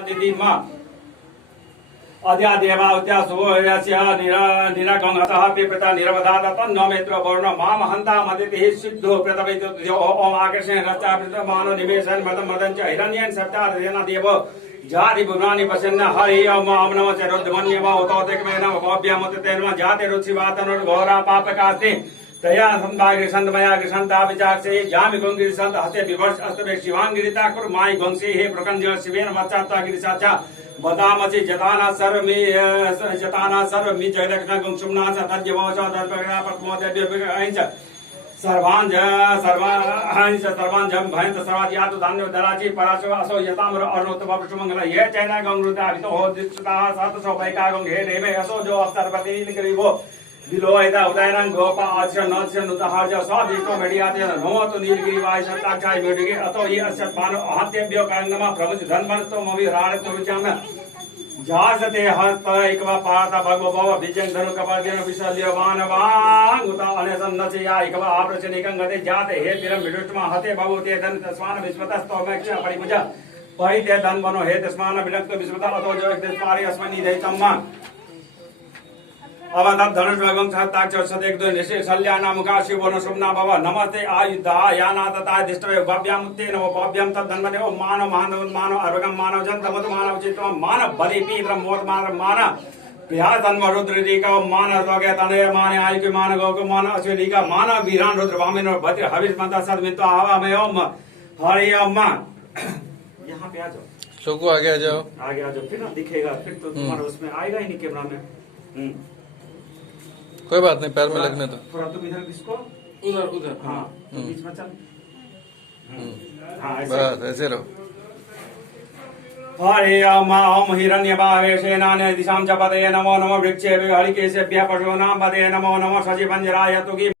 दिदी माँ अद्या देवावत्या सुवोयस्य निराकंहतः पिता निरवधात तन्नो मित्र वरुण माम हन्ता मदितिः सिद्धो प्रतवैतो ओम आकर्षण रच्चा मानो निमेषन् मदं मदं च हिरण्यन् सप्ताहेन देव जाति भुवनानि पश्यन् हरि ओम नमः च रुद्रमन्यव उतोतेकमेन भव्यामुतेन जाति रुचिवातनुर्घोरा पापकास्ति तया संभागृषन्तमया गृषन्ता विचाक्षे जामि गङ्गिरिषन्त हस्ते विवर्ष अस्तवे शिवाङ्गिरिता कुर्मायि गंसि हे प्रकञ्ज शिवेन वच्चात्ता गिरिशाचा बदामसि जताना सर्वमि जयदक्षिण गुंसुम्ना च तद्यवच तद्भगना पद्मोदय अहिंस सर्वांजम भयंत सर्वादियातु धान्यो दराची पराशो असो यतामर अर्णोत्तम विष्णुमंगल ये चैना गंगरुता वितो हो दिष्टता सातसो बैका गंग हे देवे असो जो अवसरपति लिखरिवो दिलोयता उदयनं गोपा आच्छ नच्छ नुतहाज स्वादितो मेडियाते नमोतु नीलगिरिवाय सत्ताक्षाय मेडिगे अतो ये असत्मानो अहत्यभ्यो कांगमा प्रभु धनमनस्तो मवि राणतो विचाम जासते हस्त एकवा पाता भगव भव विजय धनु कपादेन विशल्य मानवांग उता अनेसन नचया एकवा आप्रचने गंगते जाते हे तिरम विदुष्टमा हते भवते धन तस्मान विश्वतस्तो मक्ष परिपूजा परिते धन बनो हे तस्मान विलक्त विश्वता अतो जो एक देशपारि अस्मनि दैतम्मा अवतत धनुष भगवं सहताक्ष सदेक दो निशे सल्याना मुखा शिवोन शुभना भव नमस्ते आयुधा याना तथा दिष्टवे भव्यामुत्ते नमो भव्यं तद्धन्वने ओ मानव मानव अर्वगं मानव जन्तमत मानव चित्तम मानव बलि पीत्रम मोद मानव प्रिया तन्व रुद्ररीका मानव तोगे तनय माने आयुके मान गौक मान अश्विनीका मानव वीरान रुद्र वामिन भद्र हविष मंत्र सदमितो आवा में ओम हरि ओम। यहाँ पे आ जाओ शोको आगे आ जाओ फिर ना दिखेगा फिर तो तुम्हारा उसमें आएगा ही नहीं कैमरा में। कोई बात नहीं, पैर में लगने दो। थोड़ा तुम इधर किसको उधर हाँ बीच में चल हाँ बस ऐसे रहो। हरे ओम हिरण्यभावेशेनाने दिशां च पतये नमो नमो वृक्षेभ्यो हरिकेशेभ्यः पशूनां पतये नमो नमो शशिपञ्जराय तुगी